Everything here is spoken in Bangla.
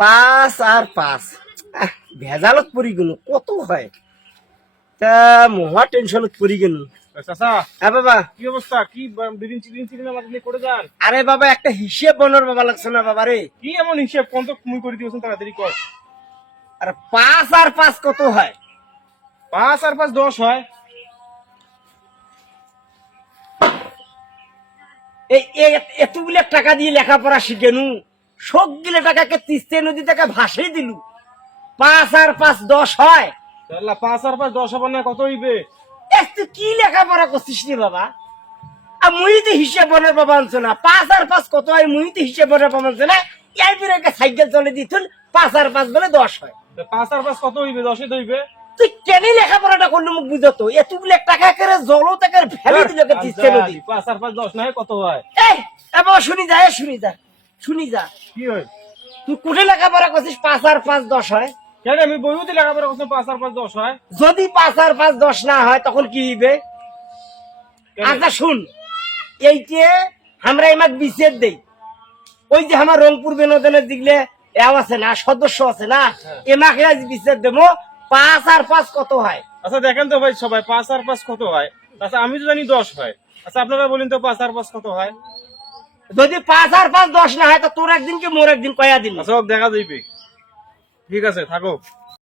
পাঁচ আর পাঁচ। ভেজালত পড়ি গেল কত হয়? তা মহা টেনশনত পড়ি গেল। হ্যাঁ বাবা। কি অবস্থা? কি দুদিন চিদিন চিদিন আমাকে করে যান? আরে বাবা একটা হিসেব বনর বাবা লাগছে না বাবা রে। কি এমন হিসেব? কোন তো মুই করে দিয়েছেন তাড়াতাড়ি কর। আর পাঁচ আর পাঁচ কত হয়? পাঁচ আর পাঁচ দশ হয়। এই এই- এতগুলো টাকা দিয়ে লেখাপড়া শিখেনু সবগুলো টাকাকে তিস্তে নদী থেকে ভাসিয়ে দিলু। পাঁচ আর পাঁচ দশ হয়। আল্লাহ পাঁচ আর পাঁচ দশ হবার না কত হইবে? তুই কি লেখাপড়া করছিস রে বাবা? আর মুই তো হিসেব বনের বাবা আনছো না পাঁচ আর পাঁচ কত হয়? মুই তো হিসেব বনের বাবা আনছো না পরে একটা সাইকেল চলে দিতুন পাঁচ আর পাঁচ বলে দশ হয়। পাঁচ আর পাঁচ কত হইবে? দশে তো হইবে। তুই কেন লেখাপড়াটা করলে মুখ বুঝতো এতগুলো টাকা করে জলো টাকা ফেলে দিল আচ্ছা, পাঁচ আর পাঁচ দশ না কত হয়? এই এবার শুনি যায় শুনি যা। শুনি যা। কি হয়? তুই কোঠে লেখাপড়া করছিস পাঁচ আর পাঁচ দশ হয়। কেন আমি বইতে লেখাপড়া করছি পাঁচ আর পাঁচ দশ হয়। যদি পাঁচ আর পাঁচ দশ না হয় তখন কি হইবে? আচ্ছা শুন। এইটে আমরা এমাক দেই। ওই যে আমার রংপুর বিনোদনের দিকলে এও আছে না সদস্য আছে না হ্যাঁ। এমাকে আজ বিছেদ দেবো। পাঁচ আর পাঁচ কত হয়? আচ্ছা দেখেন তো ভাই সবাই পাঁচ আর পাঁচ কত হয়? আচ্ছা আমি তো জানি দশ হয়। আচ্ছা আপনারা বলেন তো পাঁচ আর পাঁচ কত হয়? যদি পাঁচ আর পাঁচ দশ না হয়, তো তোর একদিন কি মোর একদিন কয়া দিন আচ্ছা দেখা যাইবে। ঠিক আছে, থাকো।